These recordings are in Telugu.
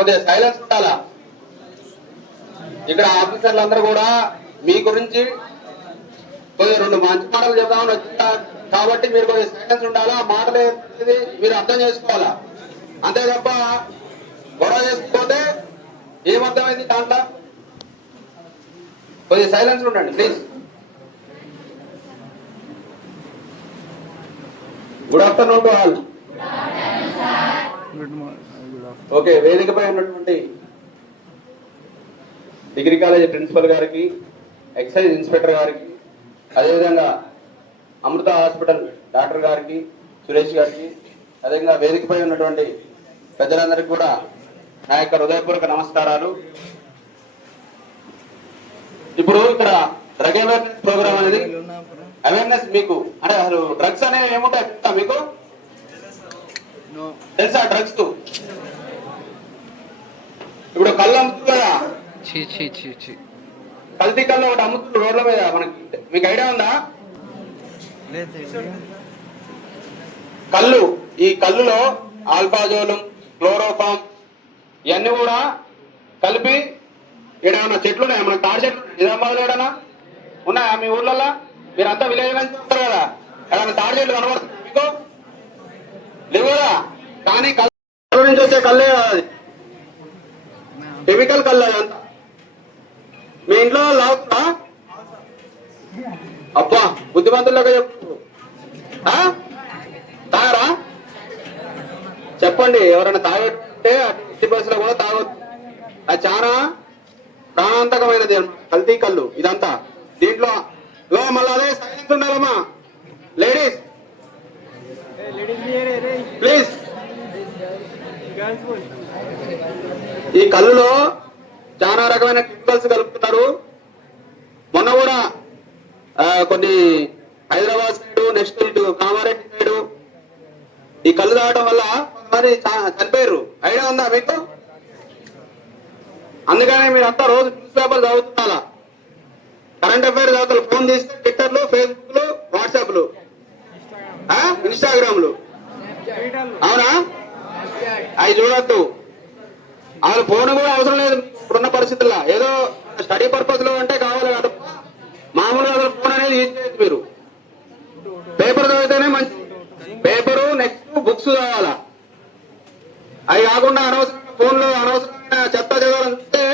కొద్దిగా సైలెన్స్ ఉండాలా? ఇక్కడ ఆఫీసర్లు అందరూ కూడా మీ గురించి కొద్దిగా రెండు మంచి మాటలు చెప్దామని వచ్చిన కాబట్టి మీరు కొద్దిగా సైలెన్స్ ఉండాలా? మాటలు మీరు అర్థం చేసుకోవాలా? అంతే తప్ప గొడవ చేసుకోతే ఏమర్థమైంది దాంట్లో? కొద్దిగా సైలెన్స్ ఉండండి please good afternoon to all good morning good afternoon okay వేదికపై ఉన్నటువంటి డిగ్రీ కాలేజ్ ప్రిన్సిపల్ గారికి ఎక్సైజ్ ఇన్స్పెక్టర్ గారికి అదేవిధంగా అమృత హాస్పిటల్ డాక్టర్ గారికి సురేష్ గారికి అదేవిధంగా వేదికపై ఉన్నటువంటి ప్రజలందరికీ కూడా నా యొక్క హృదయపూర్వక నమస్కారాలు. ఇప్పుడు ఇక్కడ డ్రగ్ అవేర్నెస్ ప్రోగ్రామ్ అనేది అవేర్నెస్ మీకు అంటే అసలు డ్రగ్స్ అనేవి ఏముంటాయి మీకు? తెలుసా డ్రగ్స్ ఇప్పుడు కళ్ళు అమ్ముతుంది కదా చీ చీ చీ చీ కల్తీ కళ్ళు ఒకటి అమ్ముతుంది రోడ్ల మీద మనకి. మీకు ఐడియా ఉందా? కళ్ళు. ఈ కళ్ళులో ఆల్ఫాజోలం క్లోరోఫామ్ ఇవన్నీ కూడా కలిపి ఇక్కడ ఏమన్నా చెట్లు ఉన్నాయా? మన తాడి చెట్లు నిజామాబాద్లో ఏడన్నా? ఉన్నాయా మీ ఊర్లలో మీరంతా విలేజ్ నుంచి ఉంటారు కదా. ఏదైనా తాడి చెట్లు కనబడుతుంది మీకు కానీ కళ్ళ నుంచి వచ్చే కళ్ళే అది కెమికల్ కళ్ళు అదంతా మీ ఇంట్లో లాగుతుందా అబ్బా బుద్ధిమంతుల్లోకి చెప్పు ఆ? తాగరా? చెప్పండి ఎవరైనా తాగొట్టే ఎట్టి బస్సులో కూడా తాగొద్దు. అది చాలా ప్రాణాంతకమైనది కల్తీ కళ్ళు ఇదంతా. దీంట్లో లో మళ్ళీ అదే సైలెన్స్ ఉండాలమ్మా. Ladies please. ఈ కళ్ళులో చాలా రకమైన కెమికల్స్ కలుపుతున్నారు. మొన్న కూడా కొన్ని హైదరాబాద్ సైడ్ నెక్స్ట్ ఇటు కామారెడ్డి సైడ్ ఈ కళ్ళు తాగడం వల్ల కొంతమంది చనిపోయారు ఐడియా ఉందా మీకు? అందుకనే మీరు అంతా రోజు న్యూస్ పేపర్ చదువుతున్నారా. కరెంట్ అఫైర్ చదువుతారు ఫోన్ తీస్తే ట్విట్టర్లు ఫేస్బుక్లు వాట్సాప్లు. ఇన్స్టాగ్రామ్లు. అవునా? అవి చూడొద్దు. అసలు ఫోన్ కూడా అవసరం లేదు ఇప్పుడున్న పరిస్థితుల్లో. ఏదో స్టడీ పర్పస్లో అంటే కావాలి కదా. మామూలుగా అసలు ఫోన్ అనేది యూజ్ చేయొచ్చు మీరు పేపర్ చదివితేనే మంచి పేపరు నెక్స్ట్ బుక్స్ చదవాలా అవి కాకుండా అనవసరంగా ఫోన్లో అనవసరమైన చెత్త చదవాలంటే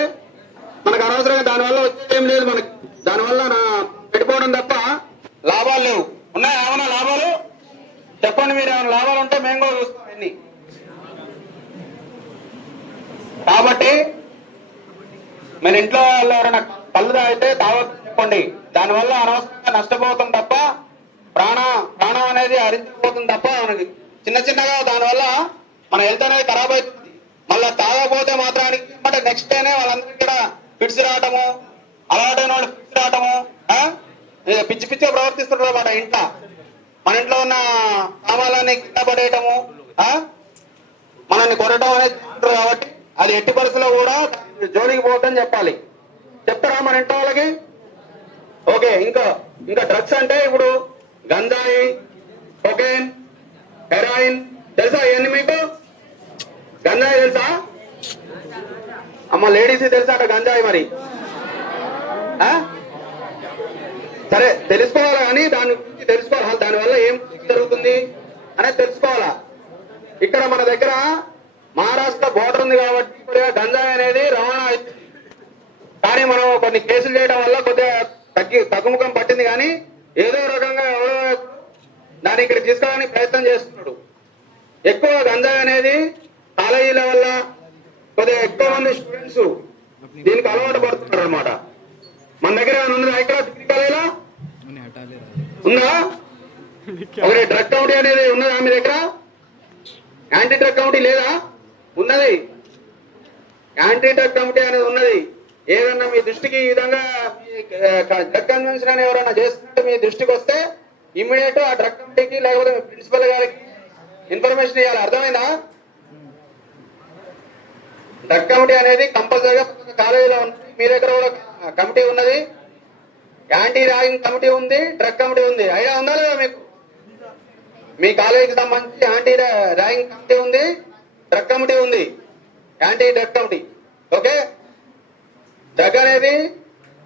మనకు అనవసరంగా దానివల్ల వచ్చేది ఏం లేదు మనకి దానివల్ల నా పెట్టుకోవడం తప్ప లాభాలు లేవు ఉన్నాయా ఏమైనా లాభాలు చెప్పండి మీరు ఏమైనా లాభాలు ఉంటే మేము కూడా చూస్తాం ఎన్ని కాబట్టి మీరు ఇంట్లో వాళ్ళు ఎవరైనా కళ్ళు తాగితే తాగొద్దని చెప్పండి దానివల్ల అనవసరంగా తప్ప ప్రాణ ప్రాణం అనేది హరించిపోతుంది తప్ప మనకి చిన్న చిన్నగా దానివల్ల మన హెల్త్ అనేది ఖరాబ్ అవుతుంది మళ్ళీ తాగకపోతే మాత్రానికి అంటే నెక్స్ట్ డేనే వాళ్ళందరికీ కూడా ఫిట్స్ రావటము అలవాటైన వాళ్ళు ఫిట్స్ రావటము పిచ్చి పిచ్చిగా ప్రవర్తిస్తుంటారు అన్నమాట ఇంట్లో. మన ఇంట్లో ఉన్న సామాన్లన్నీ కింద పడేయటము ఆ? మనల్ని కొనటం అనేది కాబట్టి అది ఎట్టి పరిస్థితుల్లో కూడా జోలికి పోవటం చెప్పాలి. చెప్తారా మన ఇంట్లో వాళ్ళకి? ఓకే ఇంకా. ఇంకా డ్రగ్స్ అంటే ఇప్పుడు గంజాయి కొకైన్ హెరాయిన్ తెలుసా ఇవన్నీ మీకు? గంజాయి తెలుసా? అమ్మ లేడీస్ తెలుసా అట గంజాయి మరి? ఆ? సరే తెలుసుకోవాలి కానీ దాని గురించి తెలుసుకోవాలి? దానివల్ల ఏం జరుగుతుంది అనేది తెలుసుకోవాలా? ఇక్కడ మన దగ్గర మహారాష్ట్ర బోర్డర్ ఉంది కాబట్టి గంజాయి అనేది రవాణా కానీ మనం కొన్ని కేసులు చేయడం వల్ల కొద్దిగా తగ్గి తగ్గుముఖం పట్టింది కానీ ఏదో రకంగా ఎవరో దాన్ని ఇక్కడ తీసుకోవడానికి ప్రయత్నం చేస్తున్నాడు. ఎక్కువ గంజాయి అనేది కాలేజీల వల్ల కొద్దిగా ఎక్కువ మంది స్టూడెంట్స్ దీనికి అలవాటు పడుతున్నారు అనమాట మన దగ్గర ఏమైనా ఉన్నదా? ఇక్కడ డిగ్రీ కాలేజీలో ఉందా? ఒకటి డ్రగ్ కమిటీ అనేది ఉన్నదా మీ దగ్గర? యాంటీ డ్రగ్ కమిటీ లేదా? ఉన్నది. యాంటీ డ్రగ్ కమిటీ అనేది ఉన్నది. ఏదన్నా మీ దృష్టికి ఈ విధంగా డ్రగ్ కన్వెన్షన్ అని ఎవరైనా చేస్తున్నట్టు మీ దృష్టికి వస్తే ఇమ్మీడియట్ ఆ డ్రగ్ కమిటీకి లేకపోతే మీ ప్రిన్సిపల్ గారికి ఇన్ఫర్మేషన్ ఇవ్వాలి అర్థమైందా? డ్రగ్ కమిటీ అనేది కంపల్సరీగా కాలేజీలో ఉంది. మీ దగ్గర కూడా కమిటీ ఉన్నది. యాంటీ ర్యాగింగ్ కమిటీ ఉంది డ్రగ్ కమిటీ ఉంది. ఐడియా ఉందా లేదా మీకు? మీ కాలేజీకి సంబంధించి యాంటీ ర్యాగింగ్ కమిటీ ఉంది డ్రగ్ కమిటీ ఉంది. Anti drug committee. Okay? Drug అనేది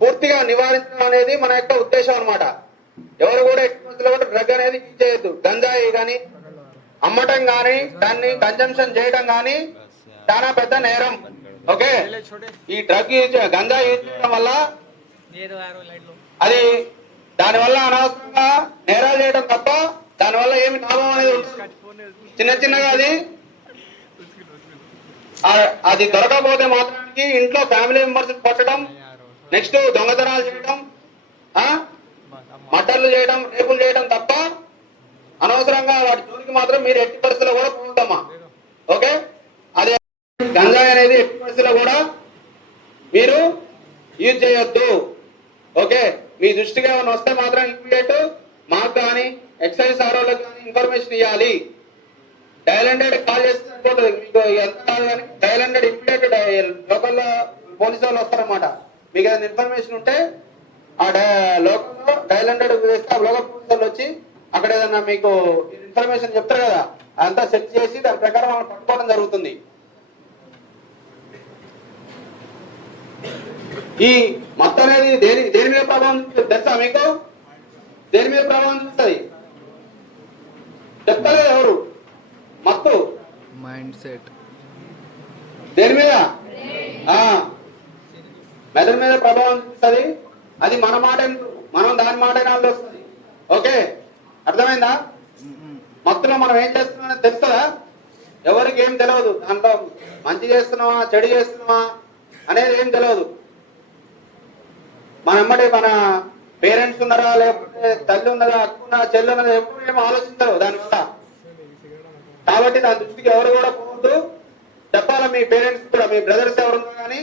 పూర్తిగా నివారించడం అనేది మన యొక్క ఉద్దేశం అన్నమాట. ఎవరు కూడా ఎక్కువ కూడా డ్రగ్ అనేది యూజ్ చేయొద్దు. గంజాయి కానీ అమ్మటం కానీ దాన్ని కన్జంప్షన్ చేయడం కానీ చాలా పెద్ద నేరం. ఓకే? ఈ డ్రగ్ యూజ్ గంజా యూజ్ చేయడం వల్ల అది దానివల్ల అనవసరంగా నేరాలు చేయడం తప్ప దానివల్ల ఏమి లాభం అనేది చిన్న చిన్నగా అది ఆ- అది దొరకకపోతే మాత్రానికి ఇంట్లో ఫ్యామిలీ మెంబర్స్ కొట్టడం నెక్స్ట్ దొంగతనాలు చేయడం మటన్లు మటర్లు చేయడం రేపులు చేయడం తప్ప అనవసరంగా వాటి జోలికి మాత్రం మీరు ఎట్టి పరిస్థితుల్లో కూడా పోతామా ఓకే? అదే గంజాయి అనేది ఎట్టి పరిస్థితుల్లో కూడా మీరు యూజ్ చేయొద్దు. ఓకే? మీ దృష్టిగా ఏమైనా వస్తే మాత్రం ఇమీడియట్ మాకు కానీ ఎక్సైజ్ ఆరోలకు కానీ ఇన్ఫర్మేషన్ ఇవ్వాలి డయల్ హండ్రెడ్ కాల్ చేస్తే మీకు ఎంత కాదు కానీ dial hundred immediate local police వాళ్ళు వస్తారన్నమాట. మీకు ఏదైనా ఇన్ఫర్మేషన్ ఉంటే ఆ లోకల్లో డయల్ హండ్రెడ్ వేస్తే ఆ లోకల్ పోలీసు వాళ్ళు వచ్చి అక్కడ ఏదైనా మీకు ఇన్ఫర్మేషన్ చెప్తారు కదా అదంతా సెట్ చేసి దాని ప్రకారం మనం పట్టుకోవడం జరుగుతుంది. ఈ మొత్తం అనేది దేని దేని మీద ప్రభావం తెలుసా మీకు? దేని మీద ప్రభావం చూస్తుంది చెప్తలేదు ఎవరు? మైండ్ సెట్ దేని మీద? మెదడు మీద ప్రభావం చూపిస్తుంది. అది మన మాట. మనం దాని మాట వస్తుంది. ఓకే? అర్థమైందా? మత్తులో మనం ఏం చేస్తున్నామో తెలుస్తుందా? ఎవరికి ఏం తెలియదు దాంట్లో మంచి చేస్తున్నావా చెడు చేస్తున్నావా అనేది ఏం తెలియదు మన ఎమ్మటి మన పేరెంట్స్ ఉన్నారా లేకపోతే తల్లి ఉన్నదా అక్క ఉన్నదా చెల్లి ఉన్నదా ఎప్పుడు ఏం ఆలోచించరు దానివల్ల. కాబట్టి దాని దృష్టికి ఎవరు కూడా పోవద్దు. చెప్పాలి మీ పేరెంట్స్ కూడా మీ బ్రదర్స్ ఎవరు ఉన్నా కానీ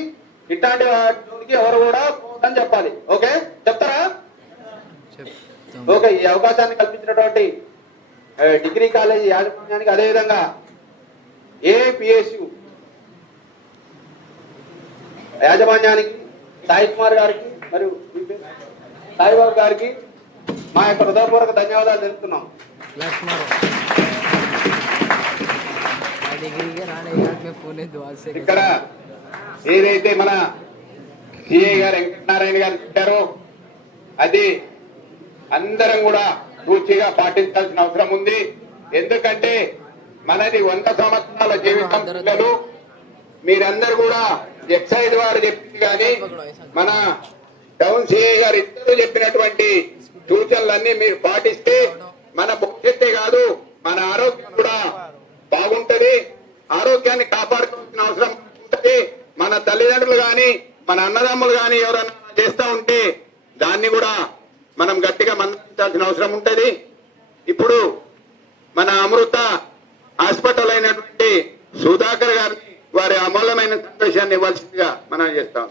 ఇట్లాంటి వాటికి ఎవరు కూడా పోవద్దని చెప్పాలి. ఓకే? చెప్తారా? చెప్తాం. ఓకే ఈ అవకాశాన్ని కల్పించినటువంటి డిగ్రీ కాలేజ్ యాజమాన్యానికి అదేవిధంగా ఏపిఎస్యు యాజమాన్యానికి సాయి కుమార్ గారికి మరియు? సాయిబాబు గారికి మా యొక్క హృదయపూర్వక ధన్యవాదాలు తెలుపుతున్నాం. ఇక్కడ ఏదైతే మన సిఐ గారు వెంకటనారాయణ గారు చెప్పారో అది అందరం కూడా పూర్తిగా పాటించాల్సిన అవసరం ఉంది. ఎందుకంటే మనది వంద సంవత్సరాల జీవితం పిల్లలు. మీరందరూ కూడా ఎక్సైజ్ వారు చెప్పింది కానీ మన టౌన్ సిఐ గారు ఇద్దరు చెప్పినటువంటి సూచనలన్నీ మీరు పాటిస్తే మన భవిష్యత్తే కాదు మన ఆరోగ్యం కూడా బాగుంటది. ఆరోగ్యాన్ని కాపాడుకోవాల్సిన అవసరం ఉంటది. మన తల్లిదండ్రులు గాని మన అన్నదమ్ములు గాని ఎవరైనా చేస్తూ ఉంటే దాన్ని కూడా మనం గట్టిగా మందించాల్సిన అవసరం ఉంటది. ఇప్పుడు మన అమృత హాస్పిటల్ అయినటువంటి సుధాకర్ గారిని వారి అమూల్యమైన సందేశాన్ని ఇవ్వాల్సిందిగా మనం చేస్తాం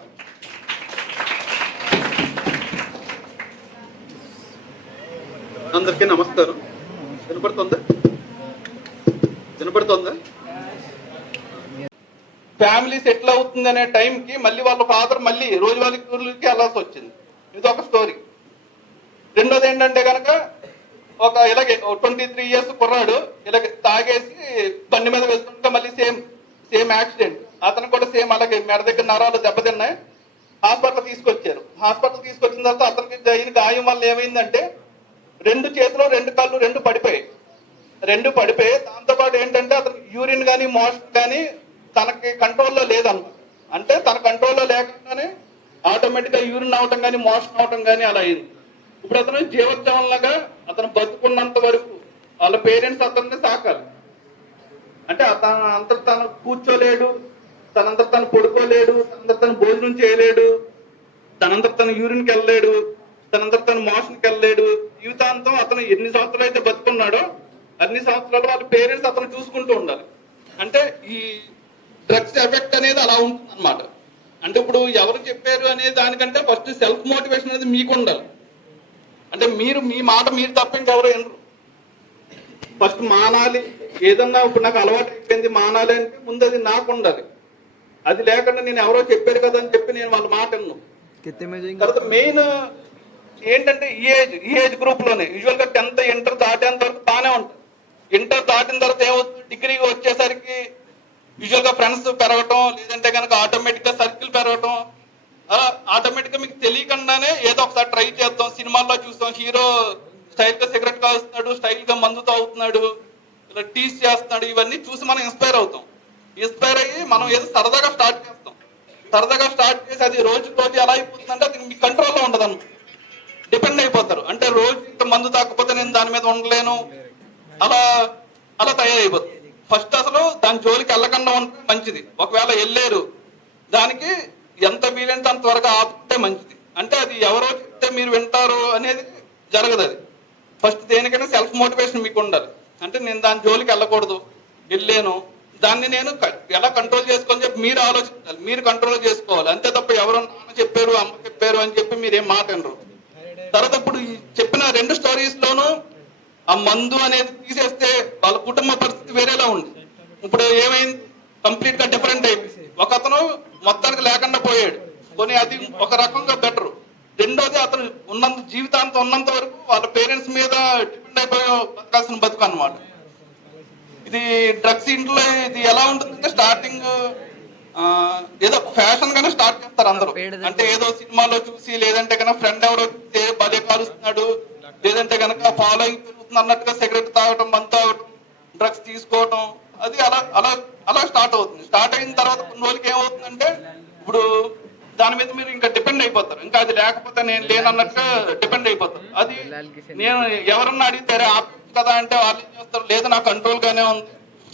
అందరికీ నమస్కారం. వినపడుతుందా? వినపడుతుందా? ఫ్యామిలీ సెటిల్ అవుతుంది అనే టైంకి మళ్ళీ వాళ్ళ ఫాదర్ మళ్ళీ రోజువారీ కూలీకి వెళ్ళాల్సి వచ్చింది. ఇది ఒక స్టోరీ రెండోది ఏంటంటే కనుక ఒక ఇలాగే ట్వంటీ త్రీ ఇయర్స్ కుర్రాడు ఇలాగే తాగేసి బండి మీద వెళ్తుంటే మళ్ళీ సేమ్ సేమ్ యాక్సిడెంట్ అతను కూడా సేమ్ అలాగే మెడ దగ్గర నరాలు దెబ్బతిన్నాయి. హాస్పిటల్ తీసుకొచ్చారు. హాస్పిటల్ తీసుకొచ్చిన తర్వాత అతనికి జరిగిన గాయం వల్ల ఏమైందంటే రెండు చేతులు రెండు కాళ్ళు రెండు పడిపోయాయి. రెండు పడిపోయి దాంతో పాటు ఏంటంటే అతను యూరిన్ కానీ మోషన్ కానీ తనకి కంట్రోల్లో లేదన్నమాట అంటే తన కంట్రోల్లో లేకుండానే ఆటోమేటిక్గా యూరిన్ అవటం కానీ మోషన్ అవటం కానీ అలా అయింది. ఇప్పుడు అతను జీవోత్సవంలాగా అతను బతుకున్నంత వరకు వాళ్ళ పేరెంట్స్ అతన్ని సాకాలి అంటే అతను అంత తను కూర్చోలేడు తనంత తను పడుకోలేడు తనంత తను భోజనం చేయలేడు తనంత తను యూరిన్కి వెళ్ళలేడు తనంత తను మోషన్కి వెళ్ళలేడు. జీవితాంతం అతను ఎన్ని సంవత్సరాలు అయితే బతుకున్నాడో అన్ని సంవత్సరాలు వాళ్ళ పేరెంట్స్ అతను చూసుకుంటూ ఉండాలి. అంటే ఈ డ్రగ్స్ ఎఫెక్ట్ అనేది అలా ఉంటుంది అనమాట అంటే ఇప్పుడు ఎవరు చెప్పారు అనే దానికంటే ఫస్ట్ సెల్ఫ్ మోటివేషన్ అనేది మీకు ఉండాలి. అంటే మీరు మీ మాట మీరు తప్ప ఇంకెవరు వినరు. ఫస్ట్ మానాలి. ఏదన్నా ఇప్పుడు నాకు అలవాటు అయిపోయింది మానాలి అంటే ముందు అది నాకు ఉండాలి. అది లేకుండా నేను ఎవరో చెప్పారు కదా అని చెప్పి నేను వాళ్ళ మాట తర్వాత మెయిన్ ఏంటంటే ఈ ఏజ్ ఈ ఏజ్ గ్రూప్లోనే యూజువల్గా టెన్త్ ఇంటర్ దాటేంత వరకు బానే ఉంటుంది ఇంటర్ దాటిన తర్వాత ఏమవుతుంది? డిగ్రీకి వచ్చేసరికి యూజువల్గా ఫ్రెండ్స్ పెరగటం లేదంటే కనుక ఆటోమేటిక్గా సర్కిల్ పెరగటం అలా ఆటోమేటిక్గా మీకు తెలియకుండానే ఏదో ఒకసారి ట్రై చేద్దాం సినిమాల్లో చూస్తాం హీరో స్టైల్గా సిగరెట్ కాలుస్తున్నాడు స్టైల్గా మందు తాగుతున్నాడు ఇలా టీస్ చేస్తున్నాడు ఇవన్నీ చూసి మనం ఇన్స్పైర్ అవుతాం. ఇన్స్పైర్ అయ్యి మనం ఏదో సరదాగా స్టార్ట్ చేస్తాం. సరదాగా స్టార్ట్ చేసి అది రోజు రోజు ఎలా అయిపోతుందంటే అది మీ కంట్రోల్లో ఉండదు డిపెండ్ అయిపోతారు. అంటే రోజు ఇంత మందు తాకపోతే నేను దాని మీద ఉండలేను. అలా అలా తయారైపోతుంది ఫస్ట్ అసలు దాని జోలికి వెళ్ళకుండా ఉంటే మంచిది. ఒకవేళ వెళ్ళారు దానికి ఎంత వీలైనంత అంత త్వరగా ఆపితే మంచిది. అంటే అది ఎవరో చెప్తే మీరు వింటారు అనేది జరగదు అది. ఫస్ట్ దేనికైనా సెల్ఫ్ మోటివేషన్ మీకు ఉండాలి. అంటే నేను దాని జోలికి వెళ్ళకూడదు వెళ్ళాను. దాన్ని నేను ఎలా కంట్రోల్ చేసుకొని చెప్పి మీరు ఆలోచించాలి. మీరు కంట్రోల్ చేసుకోవాలి. అంతే తప్ప ఎవరో నాన్న చెప్పారు అమ్మ చెప్పారు అని చెప్పి మీరు ఏం మాట వినరు తర్వాత ఇప్పుడు చెప్పిన రెండు స్టోరీస్ లోనూ ఆ మందు అనేది తీసేస్తే వాళ్ళ కుటుంబ పరిస్థితి వేరేలా ఉంది. ఇప్పుడు ఏమైంది? కంప్లీట్గా డిఫరెంట్ అయిపోయింది. ఒక అతను మొత్తానికి లేకుండా పోయాడు. కొన్ని అది ఒక రకంగా బెటర్. రెండోది అతను ఉన్నంత జీవితాంతం ఉన్నంత వరకు వాళ్ళ పేరెంట్స్ మీద డిపెండ్ అయిపోయి బతకాల్సిన బతుకు అన్నమాట. ఇది డ్రగ్స్ ఇంట్లో ఇది ఎలా ఉంటుందంటే స్టార్టింగ్ ఏదో ఫ్యాషన్ గానే స్టార్ట్ చేస్తారు అందరూ. అంటే ఏదో సినిమాలో చూసి లేదంటే కనుక ఫ్రెండ్ ఎవరో చూస్తే భలే కాలుస్తున్నాడు లేదంటే కనుక ఫాలోయింగ్ అన్నట్టుగా సిగరెట్ తాగటం మందు తాగటం డ్రగ్స్ తీసుకోవటం అది అలా అలా అలా స్టార్ట్ అవుతుంది. స్టార్ట్ అయిన తర్వాత కొన్ని రోజులకి ఏమవుతుందంటే ఇప్పుడు దాని మీద మీరు ఇంకా డిపెండ్ అయిపోతారు. ఇంకా అది లేకపోతే నేను లేనన్నట్టుగా డిపెండ్ అయిపోతారు. అది నేను ఎవరన్నా అడిగితే ఆపచ్చు కదా అంటే వాళ్ళు ఏం చేస్తారు? లేదు నా కంట్రోల్ గానే ఉంది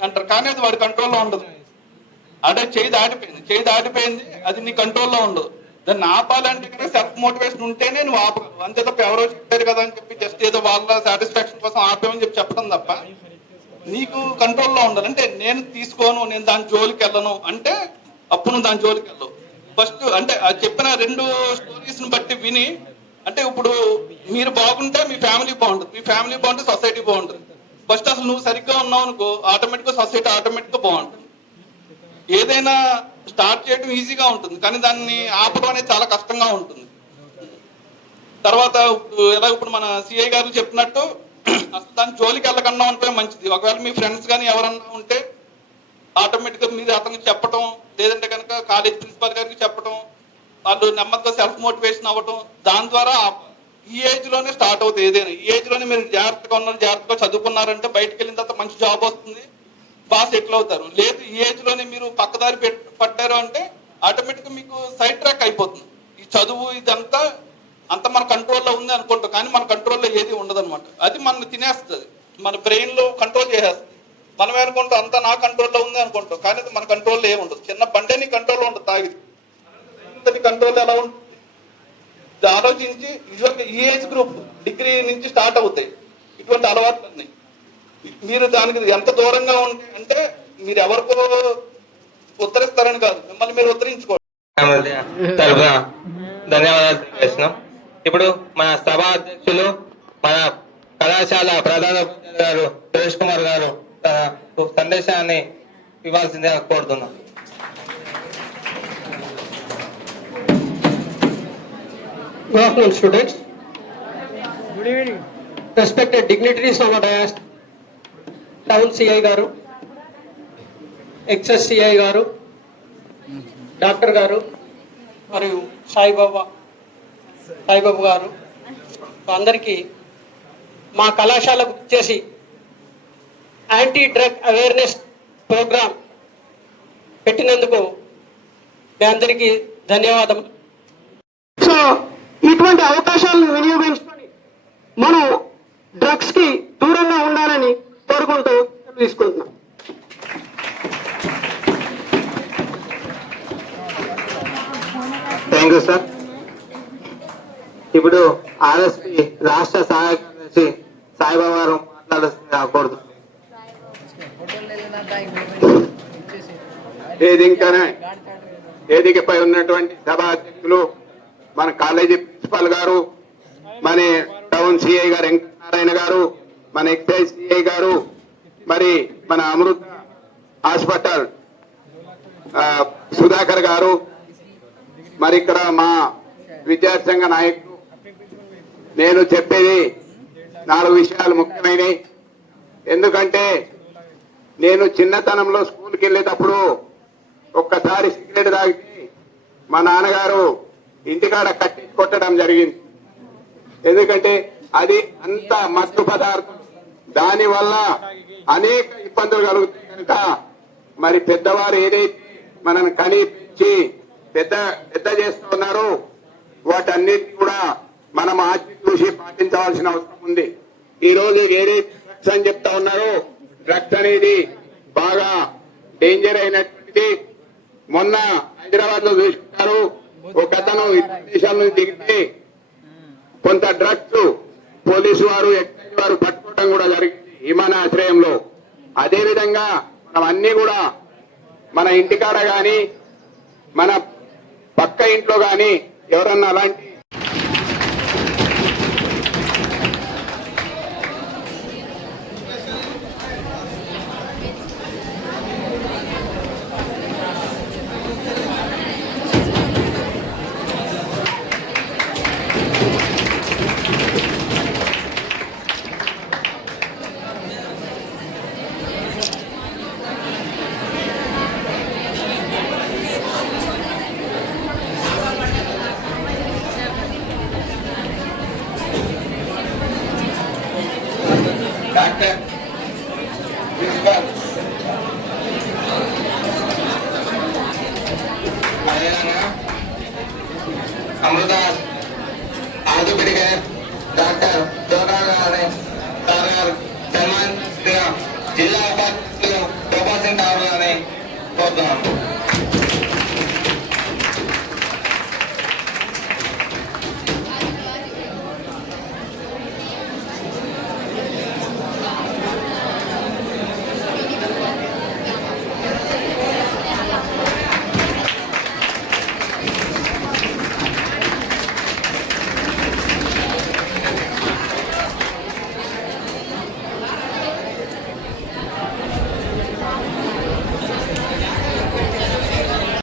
అంటారు. కానీ అది వాడి కంట్రోల్లో ఉండదు. అంటే చేయి దాటిపోయింది. చేయి దాటిపోయింది అది నీ కంట్రోల్లో ఉండదు. దాన్ని ఆపాలంటే కనుక సెల్ఫ్ మోటివేషన్ ఉంటేనే నువ్వు ఆపగలవు. అంతే తప్ప ఎవరో చెప్పారు కదా అని చెప్పి జస్ట్ ఏదో వాళ్ళ సాటిస్ఫాక్షన్ కోసం ఆపామని చెప్పి చెప్పడం తప్ప నీకు కంట్రోల్లో ఉండాలి. అంటే నేను తీసుకోను నేను దాని జోలికి వెళ్ళను అంటే అప్పుడు నువ్వు దాని జోలికి వెళ్ళవు. ఫస్ట్ అంటే చెప్పిన రెండు స్టోరీస్ని బట్టి విని అంటే ఇప్పుడు మీరు బాగుంటే మీ ఫ్యామిలీ బాగుంటుంది. మీ ఫ్యామిలీ బాగుంటే సొసైటీ బాగుంటుంది. ఫస్ట్ అసలు నువ్వు సరిగ్గా ఉన్నావు అనుకో ఆటోమేటిక్గా సొసైటీ ఆటోమేటిక్గా బాగుంటుంది. ఏదైనా స్టార్ట్ చేయడం ఈజీగా ఉంటుంది. కానీ దాన్ని ఆపడం అనేది చాలా కష్టంగా ఉంటుంది. తర్వాత ఎలా ఇప్పుడు మన సిఐ గారు చెప్పినట్టు అసలు దాని జోలికి వెళ్ళకుండా ఉంటే మంచిది. ఒకవేళ మీ ఫ్రెండ్స్ కానీ ఎవరన్నా ఉంటే ఆటోమేటిక్గా మీరు అతనికి చెప్పటం లేదంటే కనుక కాలేజ్ ప్రిన్సిపాల్ గారికి చెప్పటం వాళ్ళు నెమ్మదిగా సెల్ఫ్ మోటివేషన్ అవ్వటం దాని ద్వారా ఈ ఏజ్లోనే స్టార్ట్ అవుతుంది ఏదైనా. ఈ ఏజ్లోనే మీరు జాగ్రత్తగా ఉన్నారు జాగ్రత్తగా చదువుకున్నారంటే బయటకు వెళ్ళిన తర్వాత మంచి జాబ్ వస్తుంది. బాగా సెటిల్ అవుతారు? లేదు ఈ ఏజ్లోనే మీరు పక్కదారి పెట్- పట్టారు అంటే ఆటోమేటిక్గా మీకు సైడ్ ట్రాక్ అయిపోతుంది. ఈ చదువు ఇదంతా అంత మన కంట్రోల్లో ఉంది అనుకుంటాం కానీ మన కంట్రోల్లో ఏది ఉండదనమాట అది మనం తినేస్తుంది. మన బ్రెయిన్లో కంట్రోల్ చేసేస్తుంది. మనం అనుకుంటాం అంతా నా కంట్రోల్లో ఉంది అనుకుంటాం కానీ అది మన కంట్రోల్లో ఏమి ఉండదు చిన్న బండేని కంట్రోల్లో ఉండదు తాగిది నీ కంట్రోల్ ఎలా ఉంటుంది ఆలోచించి యూజువల్గా ఈ ఏజ్ గ్రూప్ డిగ్రీ నుంచి స్టార్ట్ అవుతాయి. ఇటువంటి అలవాట్లు ఉన్నాయి మీరు దానికి ఎంత దూరంగా ఉంటే అంటే మీరు ఎవరికో ఉత్తరిస్తారని కాదు. మిమ్మల్ని మీరు ఉత్తరించుకోండి. ధన్యవాదాలు తెలియజేస్తున్నాం. ఇప్పుడు మన సభ అధ్యక్షులు మన కళాశాల ప్రధాన గారు సురేష్ కుమార్ గారు తన సందేశాన్ని ఇవ్వాల్సిందిగా కోరుతున్నాం. Good afternoon, students. Respected dignitaries on the dais, town CI గారు ఎక్సెస్ సిఐ గారు డాక్టర్ గారు మరియు సాయిబాబా సాయిబాబు గారు అందరికీ మా కళాశాలకు చేసి యాంటీ డ్రగ్ అవేర్నెస్ ప్రోగ్రాం పెట్టినందుకు మీ అందరికీ ధన్యవాదం సో ఇటువంటి అవకాశాలను వినియోగించుకొని మనం డ్రగ్స్కి దూరంగా ఉండాలి. కోరుకుంటూ తీసుకుంటున్నాం థ్యాంక్ యూ సార్ ఇప్పుడు ఆర్ఎస్పి రాష్ట్ర సహాయ కార్యదర్శి సాయిబాబా గారు మాట్లాడాల్సిందిగా కోరుతున్నాం వేదికనే వేదికపై ఉన్నటువంటి సభా అధ్యక్షులు మన కాలేజీ ప్రిన్సిపాల్ గారు మన టౌన్ సిఐ గారు వెంకటనారాయణ గారు మన ఎక్సైజ్ సిఐ గారు మరి మన అమృత్ హాస్పిటల్ ఆ, సుధాకర్ గారు మరి ఇక్కడ మా విద్యాసంఘ నాయకుడు నాయకులు నేను చెప్పేది నాలుగు విషయాలు ముఖ్యమైనవి. ఎందుకంటే నేను చిన్నతనంలో స్కూల్కి వెళ్ళేటప్పుడు ఒక్కసారి సిగరెట్ తాగితే మా నాన్నగారు ఇంటికాడ కట్టి కొట్టడం జరిగింది. ఎందుకంటే అది అంత మత్తు పదార్థం. దానివల్ల అనేక ఇబ్బందులు కలుగుతాయి కనుక మరి పెద్దవారు ఏదైతే మనల్ని కనిపించి పెద్ద పెద్ద చేస్తున్నారో వాటన్నిటి కూడా మనం ఆచి చూసి పాటించవలసిన అవసరం ఉంది. ఈ రోజు ఏదైతే డ్రగ్స్ అని చెప్తా ఉన్నారో డ్రగ్స్ అనేది బాగా డేంజర్ అయినటువంటిది. మొన్న హైదరాబాద్లో చూసుకున్నారు ఒక అతను దేశాల నుంచి దిగితే కొంత డ్రగ్స్ పోలీసు వారు ఎక్సైజ్ వారు పట్టుకోవడం కూడా జరిగింది. విమానాశ్రయంలో. అదేవిధంగా మనం అన్ని కూడా మన ఇంటికాడ కానీ మన పక్క ఇంట్లో కానీ ఎవరన్నా అలాంటి rodando.